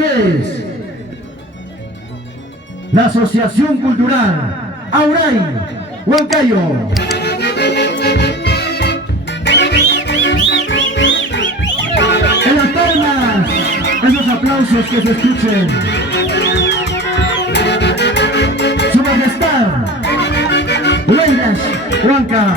ustedes la Asociación Cultural Auray Huancayo. En las palmas, esos aplausos que se escuchen. Su Majestad Leiras Huanca.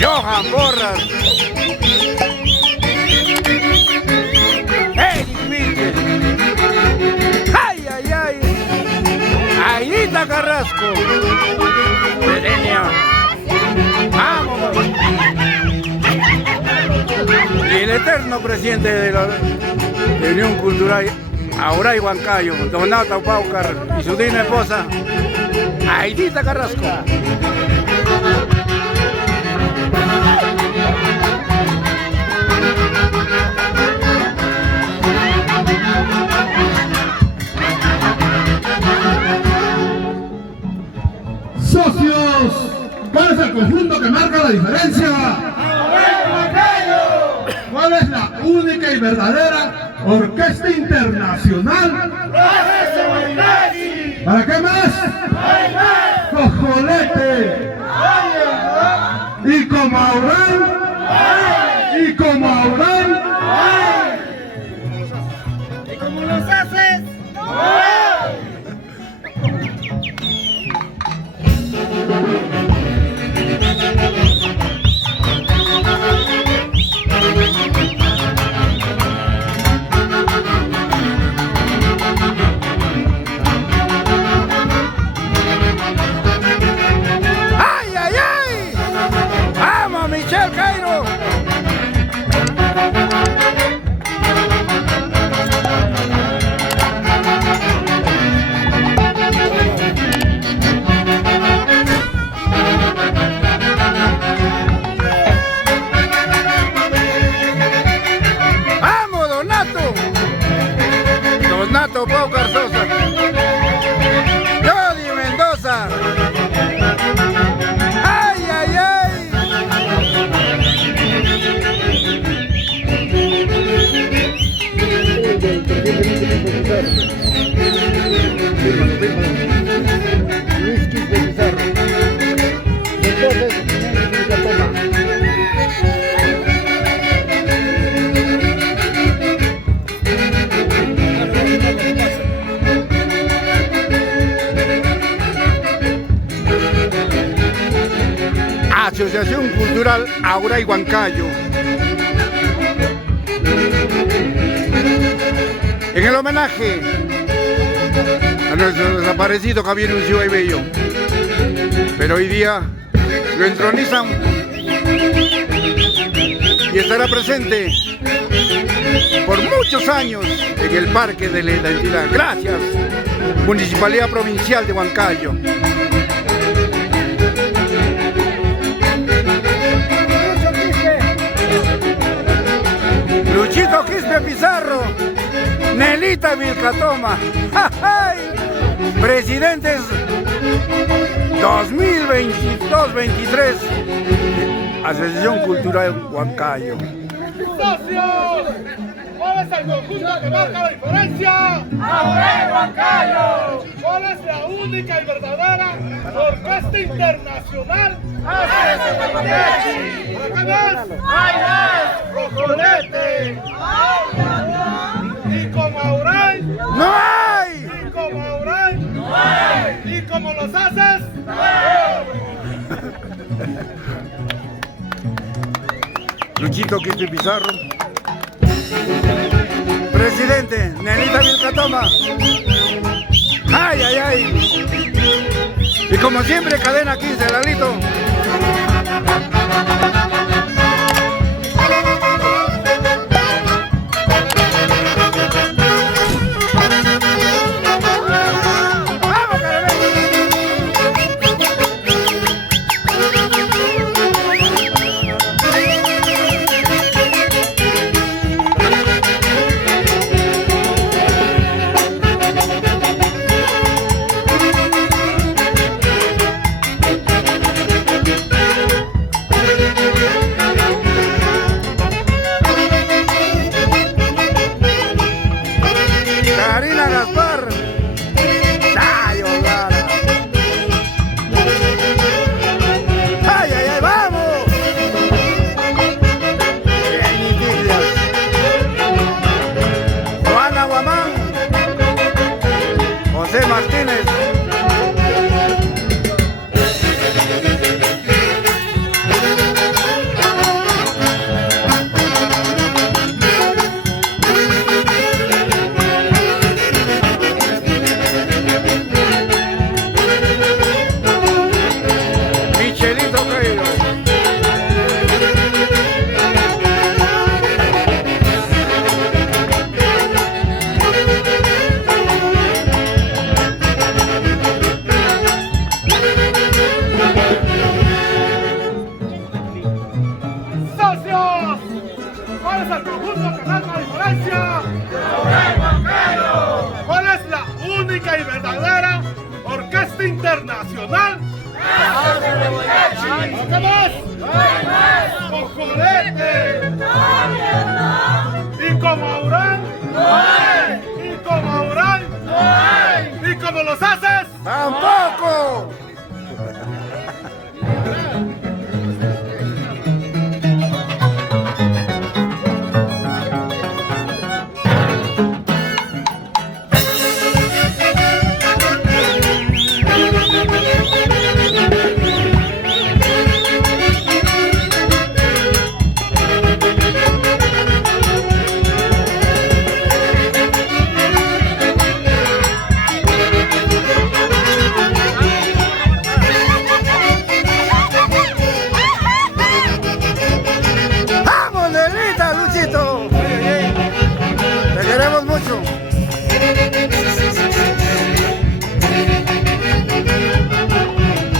Johan Borras, Eric Víquez, ay, ay, ay, Aidita Carrasco, Perenio, vamos, y el eterno presidente de la Unión Cultural Auray Huancayo, Donato Paucar y su digna esposa, Aidita Carrasco. Socios, ¿cuál es el conjunto que marca la diferencia? ¿Cuál es la única y verdadera orquesta internacional? ¿Para qué más? ¡Cojolete! Y como Auray, y como Auray, ¿y cómo los haces? ¡Ay, ay, ay! ¡Vamos, Michelle Cairo! ¡Vamos, Donato! Donato Paucar Sosa. Jody Mendoza. ¡Ay, ay, ay! Asociación Cultural Auray Huancayo. En el homenaje a nuestro desaparecido Javier Uncihue Bello. Pero hoy día lo entronizan y estará presente por muchos años en el Parque de la Identidad. Gracias, Municipalidad Provincial de Huancayo. Luchito Quispe Pizarro, Nelita Vilcatoma, presidentes 2022-23, Asociación Cultural Huancayo. ¡Socios! ¿Cuál es el conjunto que marca la diferencia? ¡Auray Huancayo! ¿Cuál es la única y verdadera orquesta internacional? ¡Asociación! ¿Para qué más? ¡Bailas! ¡Cojolete! Y como Auray, ¡No hay! y como Auray, ¡No hay! y como los haces, Luchito Quito Pizarro. Presidente, Nenita Vilcatoma. Ay, ay, ay. Y como siempre, cadena 15, Lalito. Karina Gaspar. Ay, Olara. Ay, ay, ay, vamos. Bien, Iglesias. Juana Guamán. José Martínez. Michelito Cairo. ¡Socios! ¿Cuál es el conjunto que marca la diferencia? ¿Cuál es la única y verdadera orquesta internacional? ¿Qué más? ¡Cojolete! ¿Y como Aurán? ¿Y como Aurán? ¿Y como los haces? ¡Tampoco! ¡Vamos, Nenita, Luchito! Te queremos mucho.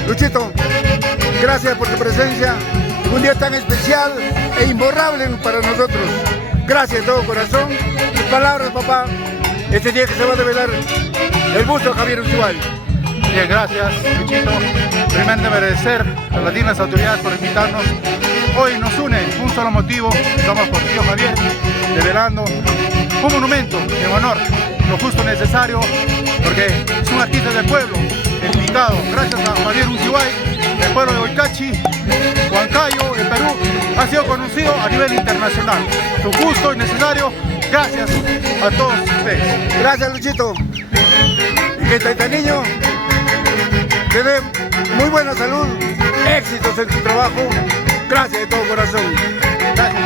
Luchito, gracias por tu presencia. Un día tan especial e imborrable para nosotros. Gracias de todo corazón. Tus palabras, papá. Este día que se va a develar el busto de Javier Ushuaia. Bien, gracias, Luchito. Primeramente agradecer a las dignas autoridades por invitarnos. Hoy nos une un solo motivo, estamos por tío Javier, develando un monumento en honor, lo justo necesario, porque es un artista del pueblo, invitado, gracias a Javier Ushuaia, el pueblo de Huaycachi, Huancayo, en Perú, ha sido conocido a nivel internacional. Lo justo y necesario, gracias a todos ustedes. Gracias, Luchito. Y que este niño te dé muy buena salud, éxitos en tu trabajo. Gracias de todo corazón. Gracias.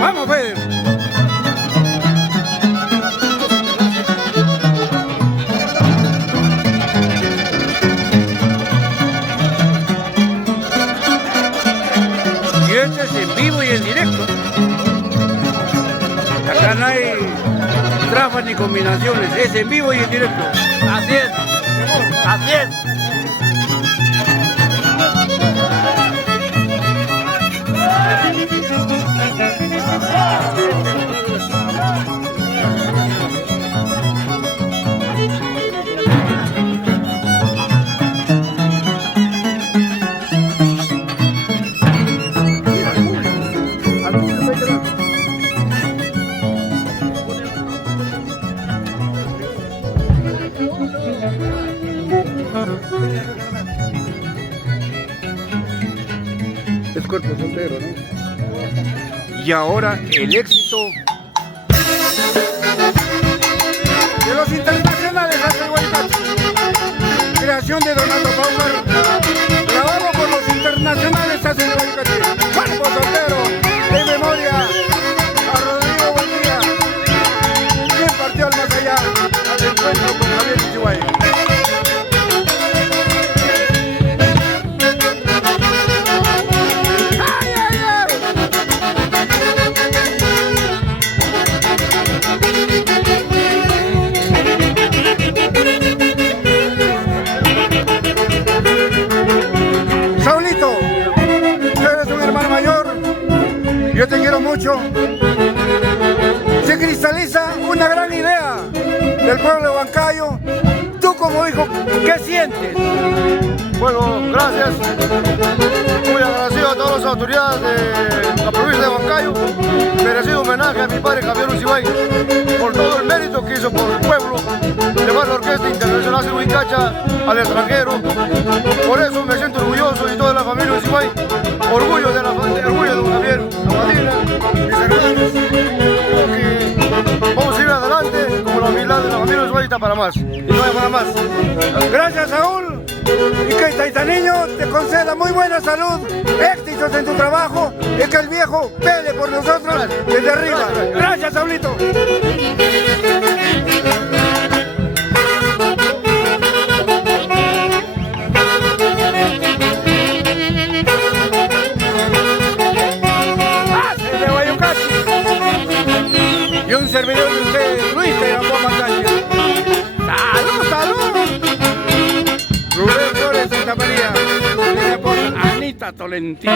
Vamos, Fede. Y este es en vivo y en directo. Acá no hay trafas ni combinaciones, es en vivo y en directo. Así es. Así es. Es cuerpo soltero, ¿no? Y ahora el éxito de los internacionales hasta Guaycachi. Creación de Donato Paucar, grabado por los internacionales hasta Guaycachi. Cuerpo soltero, en memoria a Rodrigo Buendía, quien partió al más allá al encuentro con Javier Chihuahua. Yo te quiero mucho. Se cristaliza una gran idea del pueblo de Huancayo. Tú como hijo, ¿qué sientes? Bueno, gracias. Muy agradecido a todas las autoridades de la provincia de Huancayo. Merecido homenaje a mi padre Javier Ucibay por todo el mérito que hizo por el pueblo, llevar la Orquesta Internacional de Huaycacha al extranjero. Por eso me siento orgulloso y toda la familia Ucibay, orgullo de don Javier, la Madina, mis hermanos. Creo que vamos a ir adelante como la humildad de la familia Ucibay está para más. Y no hay para más. Gracias, Saúl. Y que Taitaniño te conceda muy buena salud, éxitos en tu trabajo y que el viejo pele por nosotros desde arriba. Gracias, Saulito. De Guaycachi. Y un servidor de ustedes, Luis de Gamboa Sánchez. ¡Salud, salud! Rubén Flores Santa María, por Anita Tolentino.